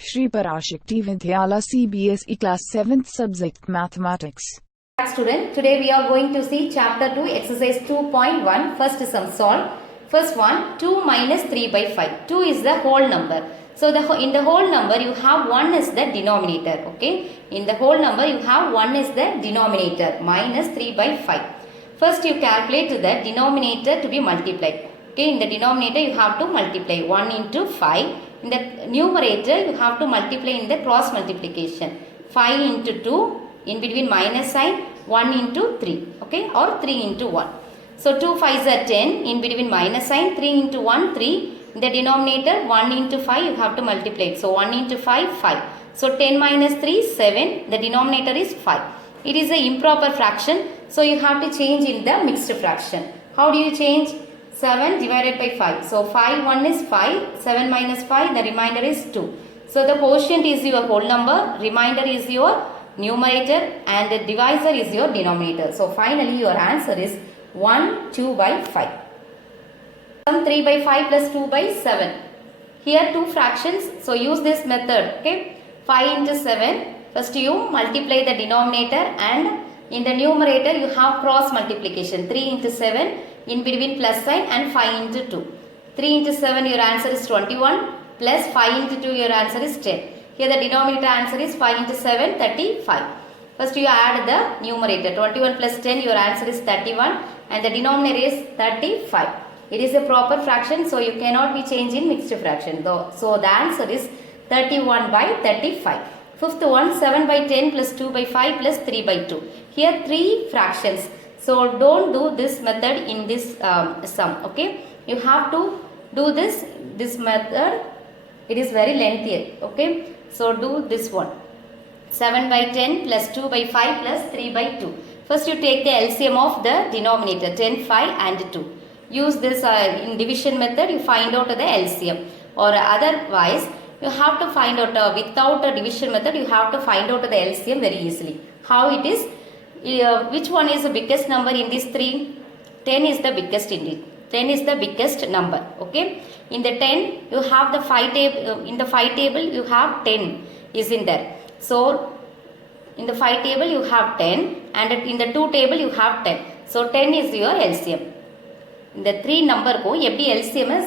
Shri Parasakthi Vidyalaya Cbse Class 7th Subject Mathematics. Student, today we are going to see chapter 2 exercise 2.1 first sum solve. First one 2 minus 3 by 5. 2 is the whole number. So in the whole number you have 1 is the denominator. Okay. In the whole number you have 1 is the denominator minus 3 by 5. First you calculate the denominator to be multiplied. Okay. In the denominator you have to multiply 1 into 5. In the numerator you have to multiply in the cross multiplication. 5 into 2. In between minus sign 1 into 3, okay, or 3 into 1. So 2 5s are 10, in between minus sign 3 into 1 3, in the denominator 1 into 5 you have to multiply it. So 1 into 5 5. So 10 minus 3 7, the denominator is 5. It is an improper fraction, so you have to change in the mixed fraction. How do you change? 7 divided by 5. So 5 1 is 5, 7 minus 5, the remainder is 2. So the quotient is your whole number, remainder is your numerator and the divisor is your denominator. So finally your answer is 1 2 by 5. Sum 3 by 5 plus 2 by 7. Here two fractions. So use this method. Okay. 5 into 7. First you multiply the denominator and in the numerator you have cross multiplication. 3 into 7 in between plus sign and 5 into 2. 3 into 7 your answer is 21 plus 5 into 2 your answer is 10. Here the denominator answer is 5 into 7, 35. First you add the numerator. 21 plus 10, your answer is 31 and the denominator is 35. It is a proper fraction, so you cannot be changing mixed fraction. So the answer is 31 by 35. Fifth one, 7 by 10 plus 2 by 5 plus 3 by 2. Here three fractions. So don't do this method in this sum. Okay, you have to do this method. It is very lengthy. Okay. So do this one. 7 by 10 plus 2 by 5 plus 3 by 2. First you take the LCM of the denominator 10, 5 and 2. Use this in division method, you find out the LCM. Or otherwise you have to find out without a division method, you have to find out the LCM very easily. How it is? Which one is the biggest number in these three? 10 is the biggest in it. 10 is the biggest number. Okay. In the 10 you have the 5 table. In the 5 table you have 10 is in there. So in the 5 table you have 10 and in the 2 table you have 10. So 10 is your LCM. In the 3 number ko எப்படி LCM is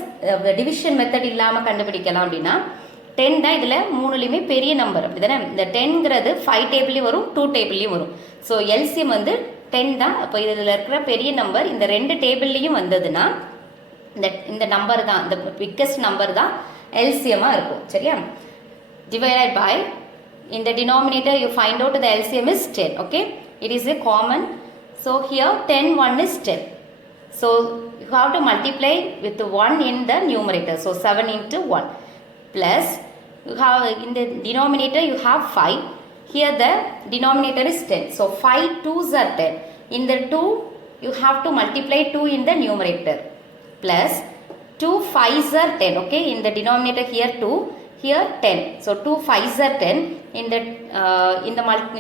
division method இல்லாம கண்டுபிடிக்கலாம் அப்படினா 10 தான் இதுல மூணுலயுமே பெரிய number அப்படிதானே. இந்த 10ங்கிறது 5 டேபிள்லயும் வரும் 2 டேபிள்லயும் வரும். சோ LCM வந்து 10 தான். அப்ப இதுல இருக்கிற பெரிய நம்பர் இந்த ரெண்டு டேபிள்லயும் வந்ததுனா இந்த நம்பர் தான், இந்த biggest நம்பர் தான் LCM இருக்கும். சரியா? Divided by, in the denominator you find out the LCM is 10. Okay, it is a common. So here 10 1 is 10. So you have to multiply with 1 in the numerator. So 7 into 1 plus you have in the denominator you have 5. Here the denominator is 10. So 5 2s are 10. In the 2 you have to multiply 2 in the numerator plus 2 5s are 10. Okay, in the denominator here 2, here 10. So 2 5s are 10. In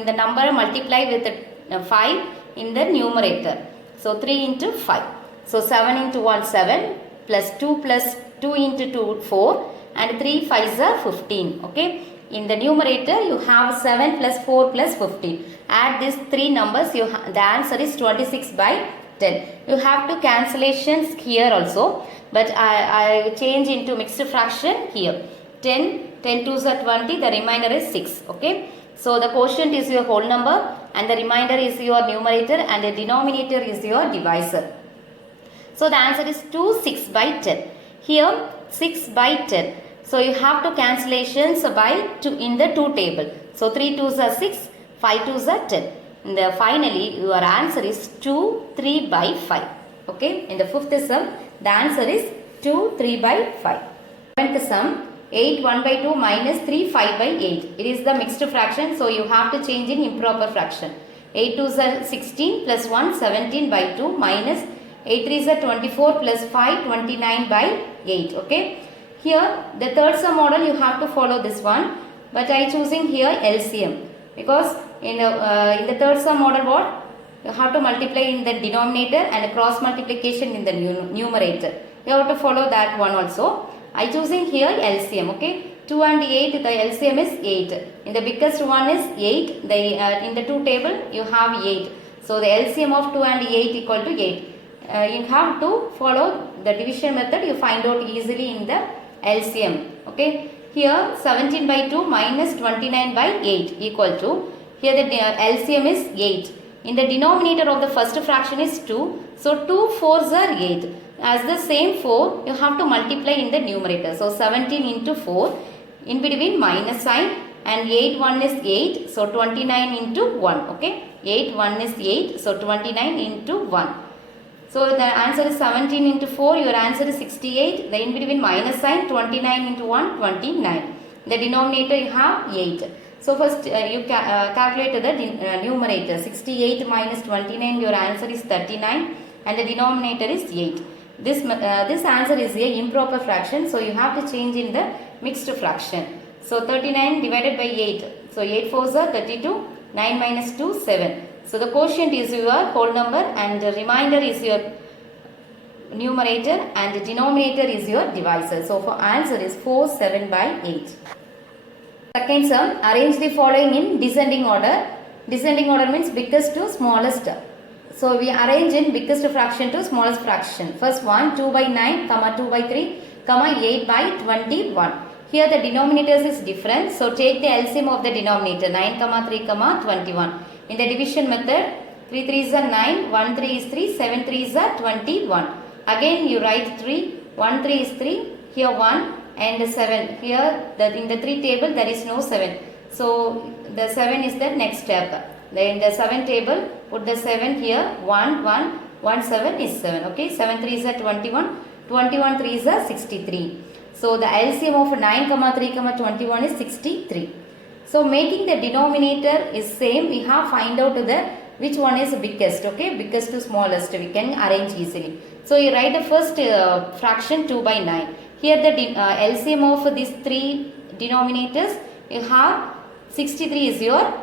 the number multiply with the 5 in the numerator. So 3 into 5. So 7 into 1 7 plus 2 into 2 4 and 3 5s are 15. Okay. In the numerator you have 7 plus 4 plus 15. Add these three numbers, the answer is 26 by 10. You have to cancellations here also, but I change into mixed fraction here. 10 2s are 20, the remainder is 6. Okay. So the quotient is your whole number and the remainder is your numerator and the denominator is your divisor. So the answer is 2 6 by 10. Here 6 by 10. So you have to cancellations by 2 in the 2 table. So 3 2s are 6, 5 2s are 10. And finally your answer is 2 3 by 5. Okay. In the fifth sum the answer is 2 3 by 5. Seventh sum 8 1 by 2 minus 3 5 by 8. It is the mixed fraction, so you have to change in improper fraction. 8 2s are 16 plus 1 17 by 2 minus 8 3s are 24 plus 5 29 by 8. Okay. Here the third sum model you have to follow this one, but I choosing here LCM because in the third sum model what? You have to multiply in the denominator and cross multiplication in the numerator. You have to follow that one also. I choosing here LCM. Okay, 2 and 8, the LCM is 8. In the biggest one is 8. In the 2 table, you have 8. So the LCM of 2 and 8 equal to 8. You have to follow the division method. You find out easily in the LCM. Okay. Here 17 by 2 minus 29 by 8 equal to, here the LCM is 8. In the denominator of the first fraction is 2. So 2 4s are 8. As the same 4, you have to multiply in the numerator. So 17 into 4, in between minus sign, and 8 1 is 8. So 29 into 1. Okay. 8 1 is 8. So 29 into 1. So the answer is 17 into 4, your answer is 68. The in between minus sign, 29 into 1, 29. The denominator you have 8. So first you calculate the numerator. 68 minus 29, your answer is 39. And the denominator is 8. This answer is a improper fraction. So you have to change in the mixed fraction. So 39 divided by 8. So 8 4s are 32. 9 minus 2, 7. So the quotient is your whole number and the remainder is your numerator and the denominator is your divisor. So for answer is 4 7 by 8. Second sum, arrange the following in descending order. Descending order means biggest to smallest. So we arrange in biggest fraction to smallest fraction. First one 2 by 9, 2 by 3, 8 by 21. Here the denominators is different. So take the LCM of the denominator 9, 3, 21. In the division method, 3 3s are 9, 1 3 is 3, 7 3s are 21. Again you write 3, 1 3 is 3, here 1 and 7. Here in the 3 table there is no 7. So the 7 is the next step. Then in the 7 table, put the 7 here, 1 1, 1 7 is 7. Okay, 7 3s are 21, 21 3s are 63. So the LCM of 9, 3, 21 is 63. So making the denominator is same, we have find out which one is biggest. Okay, biggest to smallest we can arrange easily. So you write the first fraction 2 by 9. Here the LCM of these 3 denominators, you have 63 is your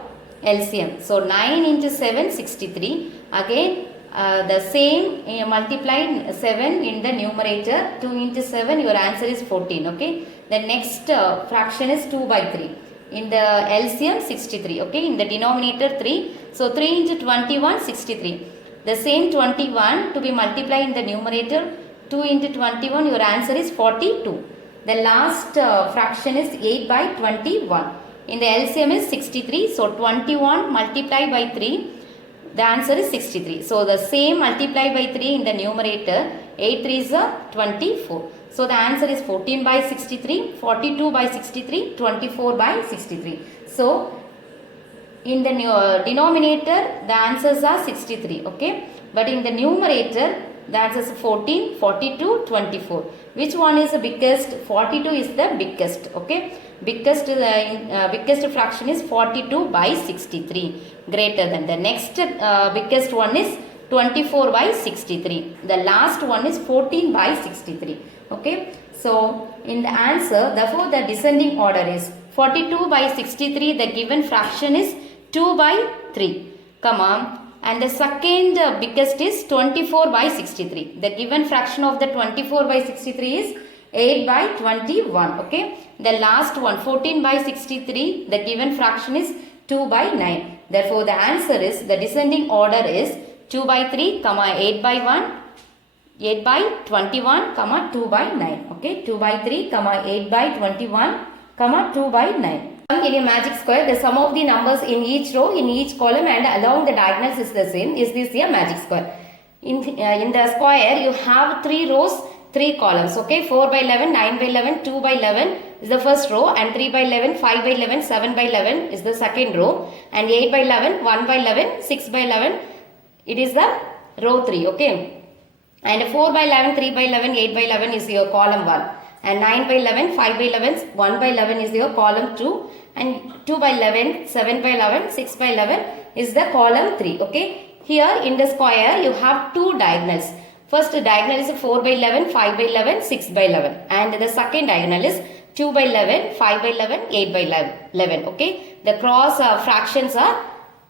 LCM. So 9 into 7, 63. Again the same multiplied 7 in the numerator, 2 into 7, your answer is 14. Okay, the next fraction is 2 by 3. In the LCM 63. Okay, in the denominator 3. So 3 into 21, 63. The same 21 to be multiplied in the numerator, 2 into 21, your answer is 42. The last fraction is 8 by 21. In the LCM is 63. So 21 multiplied by 3, the answer is 63. So the same multiplied by 3 in the numerator, 8 3s are 24. So the answer is 14 by 63, 42 by 63, 24 by 63. So in the denominator, the answers are 63. Okay. But in the numerator, the answers are 14, 42, 24. Which one is the biggest? 42 is the biggest. Okay. Biggest fraction is 42 by 63. Greater than. The next biggest one is 24 by 63. The last one is 14 by 63. Okay. So in the answer, therefore the descending order is 42 by 63. The given fraction is 2 by 3. And the second biggest is 24 by 63. The given fraction of the 24 by 63 is 8 by 21. Okay. The last one 14 by 63. The given fraction is 2 by 9. Therefore the answer is, the descending order is 2 by 3, 8 by 1, 8 by 21, 2 by 9. Okay. 2 by 3, 8 by 21, 2 by 9. In a magic square, the sum of the numbers in each row, in each column and along the diagonals is the same. Is this a magic square? In the square, you have 3 rows, 3 columns. Okay, 4 by 11, 9 by 11, 2 by 11 is the first row, and 3 by 11, 5 by 11, 7 by 11 is the second row, and 8 by 11, 1 by 11, 6 by 11, it is the row 3. Okay, and 4 by 11, 3 by 11, 8 by 11 is your column 1. And 9 by 11, 5 by 11, 1 by 11 is your column 2. And 2 by 11, 7 by 11, 6 by 11 is the column 3. Okay. Here in the square you have 2 diagonals. First diagonal is 4 by 11, 5 by 11, 6 by 11. And the second diagonal is 2 by 11, 5 by 11, 8 by 11. Okay. The cross fractions are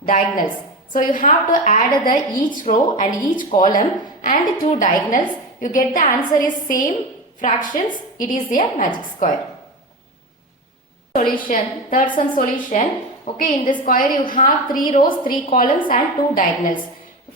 diagonals. So you have to add each row and each column and 2 diagonals. You get the answer is same fractions. It is a magic square. Solution, third sum solution. Okay, in the square you have 3 rows, 3 columns and 2 diagonals.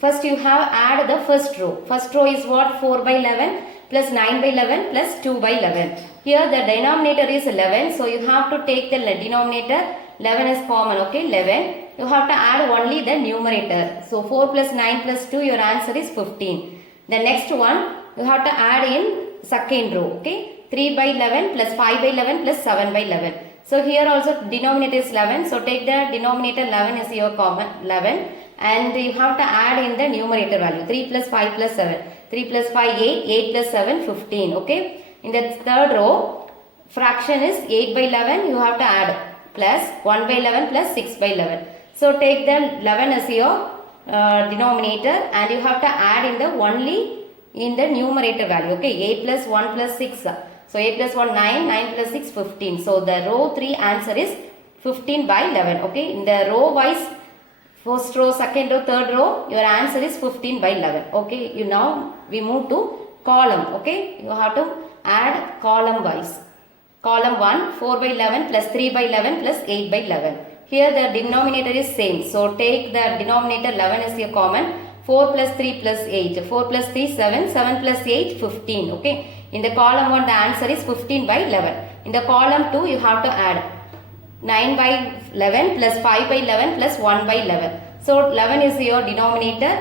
First you have add the first row. First row is what? 4 by 11 plus 9 by 11 plus 2 by 11. Here the denominator is 11. So you have to take the denominator. 11 is common. Okay, 11. You have to add only the numerator. So 4 plus 9 plus 2, your answer is 15. The next one, you have to add in second row. Okay, 3 by 11 plus 5 by 11 plus 7 by 11. So here also denominator is 11. So take the denominator 11 is your common 11. And you have to add in the numerator value. 3 plus 5 plus 7. 3 plus 5, 8. 8 plus 7, 15. Okay. In the third row, fraction is 8 by 11. You have to add plus 1 by 11 plus 6 by 11. So take the 11 as your denominator and you have to add in the only in the numerator value. Okay. 8 plus 1 plus 6. So 8 plus 1, 9. 9 plus 6, 15. So the row 3 answer is 15 by 11. Okay. In the row wise, first row, second row, third row, your answer is 15 by 11. Okay, you now we move to column. Okay, you have to add column wise. Column 1, 4 by 11 plus 3 by 11 plus 8 by 11. Here the denominator is same. So take the denominator 11 is your common. 4 plus 3 plus 8. 4 plus 3, 7. 7 plus 8, 15. Okay, in the column 1 the answer is 15 by 11. In the column 2 you have to add 9 by 11 plus 5 by 11 plus 1 by 11. So 11 is your denominator.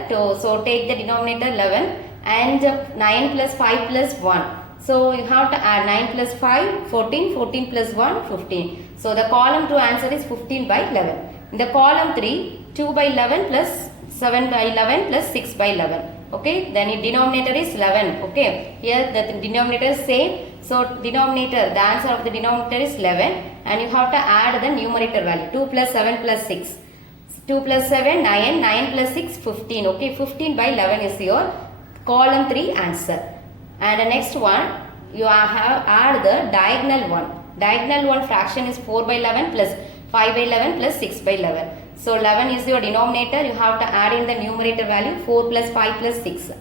So take the denominator 11 and 9 plus 5 plus 1. So you have to add 9 plus 5, 14, 14 plus 1, 15. So the column 2 answer is 15 by 11. In the column 3, 2 by 11 plus 7 by 11 plus 6 by 11. Okay, then the denominator is 11. Okay, here the denominator is same. So denominator, the answer of the denominator is 11 and you have to add the numerator value. 2 plus 7 plus 6. 2 plus 7, 9. 9 plus 6, 15. Okay, 15 by 11 is your column 3 answer. And the next one, you have add the diagonal one. Diagonal one fraction is 4 by 11 plus 5 by 11 plus 6 by 11. So 11 is your denominator. You have to add in the numerator value. 4 plus 5 plus 6.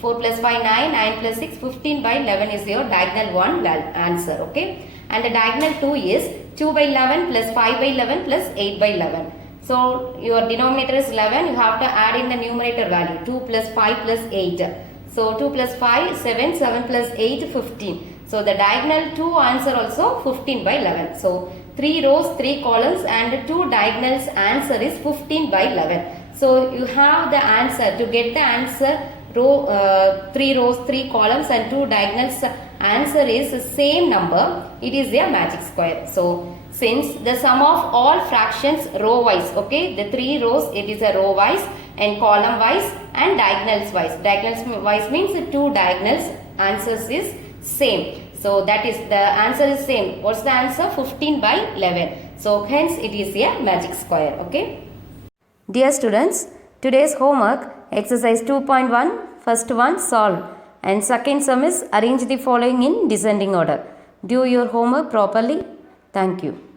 4 plus 5, 9. 9 plus 6, 15 by 11 is your diagonal 1 answer. Okay. And the diagonal 2 is 2 by 11 plus 5 by 11 plus 8 by 11. So your denominator is 11. You have to add in the numerator value. 2 plus 5 plus 8. So 2 plus 5, 7. 7 plus 8, 15. So the diagonal 2 answer also 15 by 11. So 3 rows, 3 columns and 2 diagonals answer is 15 by 11. So you have the answer. To get the answer, 3 rows, 3 columns and 2 diagonals answer is the same number. It is a magic square. So since the sum of all fractions row wise, okay, the 3 rows it is a row wise and column wise and diagonals wise. Diagonals wise means 2 diagonals answers is same. So that is the answer is same. What's the answer? 15 by 11. So hence it is a magic square. Okay. Dear students, today's homework exercise 2.1 first one solve and second sum is arrange the following in descending order. Do your homework properly. Thank you.